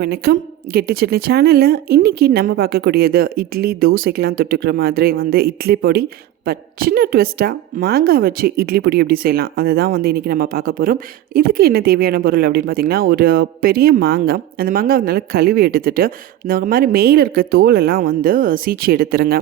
வணக்கம். கெட்டி சட்னி சேனலில் இன்றைக்கி நம்ம பார்க்கக்கூடியது இட்லி தோசைக்கெலாம் தொட்டுக்கிற மாதிரி இட்லி பொடி. பட் சின்ன ட்விஸ்ட்டாக மாங்காய் வச்சு இட்லி பொடி எப்படி செய்யலாம் அதை தான் இன்றைக்கி நம்ம பார்க்க போகிறோம். இதுக்கு என்ன தேவையான பொருள் அப்படின்னு பார்த்திங்கன்னா, ஒரு பெரிய மாங்காய். அந்த மாங்காய் நல்லா கழுவி எடுத்துகிட்டு இந்த மாதிரி மேலே இருக்க தோலெல்லாம் சீச்சி எடுத்துருங்க.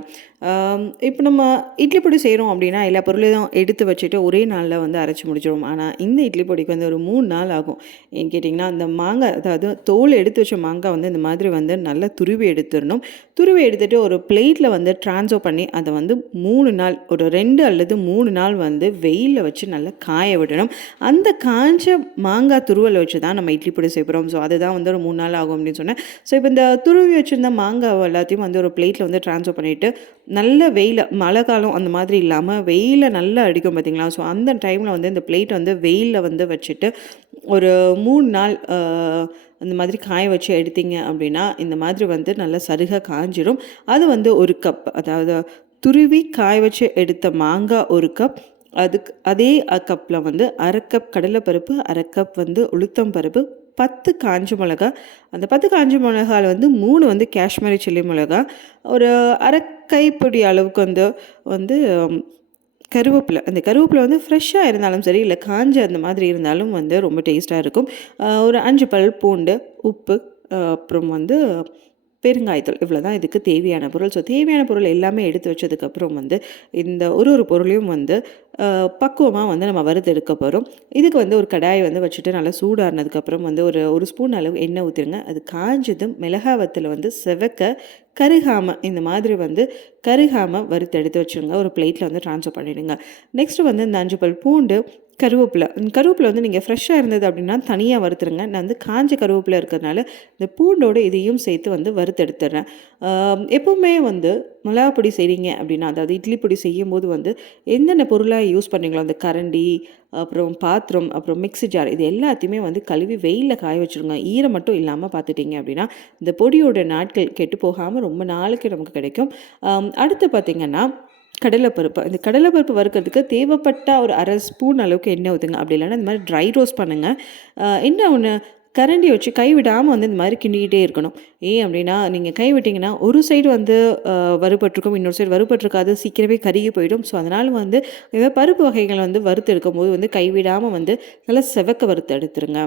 இப்போ நம்ம இட்லி பொடி செய்கிறோம் அப்படின்னா எல்லா பொருளையும் எடுத்து வச்சுட்டு ஒரே நாளில் அரைச்சி முடிச்சிடும். ஆனால் இந்த இட்லி பொடிக்கு ஒரு 3 நாள் ஆகும். ஏன்னு கேட்டிங்கன்னா, அந்த மாங்காய், அதாவது தோல் எடுத்து வச்ச மாங்காய் இந்த மாதிரி நல்லா துருவி எடுத்துடணும். துருவி எடுத்துகிட்டு ஒரு பிளேட்டில் ட்ரான்ஸ்ஃபர் பண்ணி அதை 3 நாள், ஒரு 2 அல்லது 3 நாள் வெயிலில் வச்சு நல்லா காய விடணும். அந்த காஞ்ச மாங்காய் துருவலை வச்சு தான் நம்ம இட்லி பொடி செய்ய போகிறோம். ஸோ அதுதான் ஒரு 3 நாள் ஆகும் அப்படின்னு சொன்னேன். ஸோ இப்போ இந்த துருவி வச்சுருந்த மாங்காய் எல்லாத்தையும் ஒரு பிளேட்டில் ட்ரான்ஸ்ஃபர் பண்ணிவிட்டு, நல்ல வெயில், மழை காலம் அந்த மாதிரி இல்லாமல் வெயிலில் நல்லா அடிக்கும் பார்த்திங்களா. ஸோ அந்த டைமில் இந்த பிளேட் வெயிலில் வச்சுட்டு ஒரு 3 நாள் அந்த மாதிரி காய வச்சு எடுத்தீங்க அப்படின்னா இந்த மாதிரி நல்லா சருகாக காஞ்சிடும். அது 1 கப், அதாவது துருவி காய வச்சு எடுத்த மாங்காய் 1 கப். அதுக்கு அதே கப்பில் 1/2 கப் கடலைப்பருப்பு, 1/2 கப் உளுத்தம் பருப்பு, 10 காஞ்ச மிளகா. அந்த 10 காஞ்ச மிளகாவில் 3 காஷ்மீரி சில்லி மிளகா, ஒரு 1/2 கைப்பிடி அளவுக்கு கருவேப்பிலை. அந்த கருவேப்பிலை ஃப்ரெஷ்ஷாக இருந்தாலும் சரி, இல்லை காஞ்ச அந்த மாதிரி இருந்தாலும் ரொம்ப டேஸ்ட்டாக இருக்கும். ஒரு 5 பல் பூண்டு, உப்பு, அப்புறம் பெருங்காயத்தூள். இவ்வளோ தான் இதுக்கு தேவையான பொருள். ஸோ தேவையான பொருள் எல்லாமே எடுத்து வச்சதுக்கப்புறம் இந்த ஒரு பொருளையும் பக்குவமாக நம்ம வறுத்து எடுக்க போகிறோம். இதுக்கு ஒரு கடாயை வச்சுட்டு நல்லா சூடாறினதுக்கப்புறம் ஒரு ஸ்பூன் அளவு எண்ணெய் ஊற்றிடுங்க. அது காஞ்சதும் மிளகாய் வத்தல் செவக்க கருகாமல், இந்த மாதிரி கருகாமல் வறுத்து எடுத்து வச்சுருங்க. ஒரு பிளேட்டில் ட்ரான்ஸ்ஃபர் பண்ணிவிடுங்க. நெக்ஸ்ட்டு இந்த 5 பல் பூண்டு, கருவேப்பிலை நீங்கள் ஃப்ரெஷ்ஷாக இருந்தது அப்படின்னா தனியாக வறுத்துருங்க. நான் காஞ்ச கருவேப்பிலை இருக்கிறதுனால இந்த பூண்டோடு இதையும் சேர்த்து வறுத்து எடுத்துடுறேன். எப்போவுமே மிளகா பொடி செய்கிறீங்க அப்படின்னா, அதாவது இட்லி பொடி செய்யும் போது என்னென்ன பொருளாக யூஸ் பண்ணுறீங்களோ, அந்த கரண்டி, அப்புறம் பாத்திரம், அப்புறம் மிக்ஸி ஜார், இது எல்லாத்தையுமே கழுவி வெயிலில் காய வச்சுருங்க. ஈரம் மட்டும் இல்லாமல் பார்த்துட்டிங்க அப்படின்னா இந்த பொடியோட நாட்கள் கெட்டு போகாமல் ரொம்ப நாளைக்கு நமக்கு கிடைக்கும். அடுத்து பார்த்திங்கன்னா, கடலைப்பருப்பு. இந்த கடலைப்பருப்பு வறுக்கிறதுக்கு தேவைப்பட்ட ஒரு 1/2 ஸ்பூன் அளவுக்கு எண்ணெய் ஊற்றுங்க. அப்படி இல்லைன்னா இந்த மாதிரி ட்ரை ரோஸ்ட் பண்ணுங்கள். என்ன ஒன்று, கரண்டி வச்சு கை விடாமல் இந்த மாதிரி கிண்டிக்கிட்டே இருக்கணும். ஏன் அப்படின்னா, நீங்கள் கை விட்டிங்கன்னா ஒரு சைடு வறுபட்டிருக்கும், இன்னொரு சைடு வறுபட்டிருக்காது, சீக்கிரமே கருகி போயிடும். ஸோ அதனால் இந்த பருப்பு வகைகள் வறுத்து எடுக்கும்போது கை விடாமல் நல்லா செவக்க வறுத்து எடுத்துருங்க.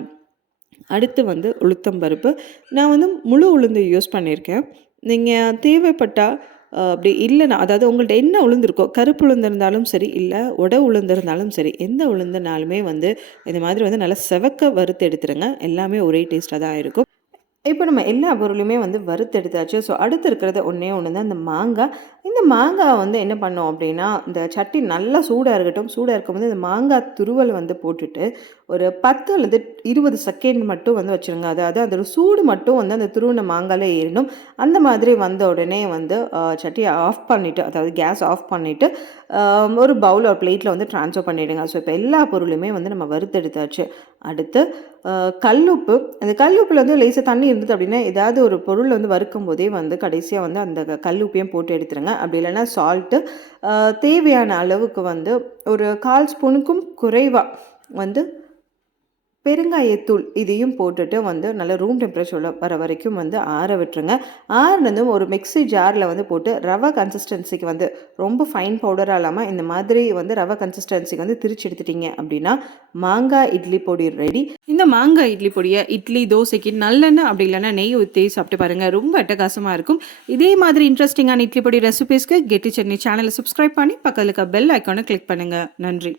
அடுத்து உளுத்தம் பருப்பு. நான் முழு உளுந்து யூஸ் பண்ணியிருக்கேன். நீங்கள் தேவைப்பட்டால் அப்படி இல்லைன்னா, அதாவது உங்கள்கிட்ட என்ன உளுந்து இருக்கோ, கருப்பு உளுந்து இருந்தாலும் சரி, இல்லை உடை உளுந்து இருந்தாலும் சரி, எந்த உளுந்துனாலுமே இந்த மாதிரி நல்லா செவக்க வறுத்து எடுத்துருங்க. எல்லாமே ஒரே டேஸ்ட்டாக தான் இருக்கும். இப்போ நம்ம எல்லா பொருளையுமே வறுத்து எடுத்தாச்சு. ஸோ அடுத்து இருக்கிறது ஒன்றே ஒன்று தான் இந்த மாங்காய். இந்த மாங்காய் என்ன பண்ணோம் அப்படின்னா, இந்த சட்டி நல்லா சூடாக இருக்கட்டும். சூடாக இருக்கும்போது இந்த மாங்காய் துருவல் போட்டுட்டு ஒரு 10 அல்லது 20 செகண்ட் மட்டும் வச்சுருங்க. அதாவது அதோட சூடு மட்டும் அந்த துருவின மாங்காயில் ஏறணும். அந்த மாதிரி வந்த உடனே சட்டியை ஆஃப் பண்ணிவிட்டு, அதாவது கேஸ் ஆஃப் பண்ணிவிட்டு ஒரு பவுல் ஒரு பிளேட்டில் ட்ரான்ஸ்ஃபர் பண்ணிவிடுங்க. ஸோ இப்போ எல்லா பொருளுமே நம்ம வறுத்து எடுத்தாச்சு. அடுத்து கல்லுப்பு. அந்த கல்லுப்பில் லேசாக தண்ணி இருந்தது அப்படின்னா, ஏதாவது ஒரு பொருள் வறுக்கும் போதே கடைசியாக அந்த கல்லுப்பையும் போட்டு எடுத்துருங்க. அப்படி இல்லைன்னா சால்ட்டு தேவையான அளவுக்கு ஒரு 1/4 ஸ்பூனுக்கும் குறைவாக பெருங்காயத்தூள் இதையும் போட்டுட்டு நல்லா ரூம் டெம்பரேச்சரில் வர வரைக்கும் ஆற விட்டுருங்க. ஆறுனதும் ஒரு மிக்ஸி ஜாரில் போட்டு ரவை கன்சிஸ்டன்சிக்கு ரொம்ப ஃபைன் பவுடராக இல்லாமல் இந்த மாதிரி ரவை கன்சிஸ்டன்சிக்கு திரிச்சு எடுத்துட்டிங்க அப்படின்னா மாங்காய் இட்லி பொடி ரெடி. இந்த மாங்காய் இட்லி பொடியை இட்லி, தோசைக்கு நல்லெண்ணெய் அப்படி இல்லைன்னா நெய் ஊற்றி சாப்பிட்டு பாருங்கள். ரொம்ப அட்டகாசமாக இருக்கும். இதே மாதிரி இன்ட்ரெஸ்டிங்கான இட்லி பொடி ரெசிபீஸ்க்கு கெட்டி சட்னி சேனலை சப்ஸ்கிரைப் பண்ணி பக்கத்தில் இருக்க பெல் ஐக்கானை கிளிக் பண்ணுங்கள். நன்றி.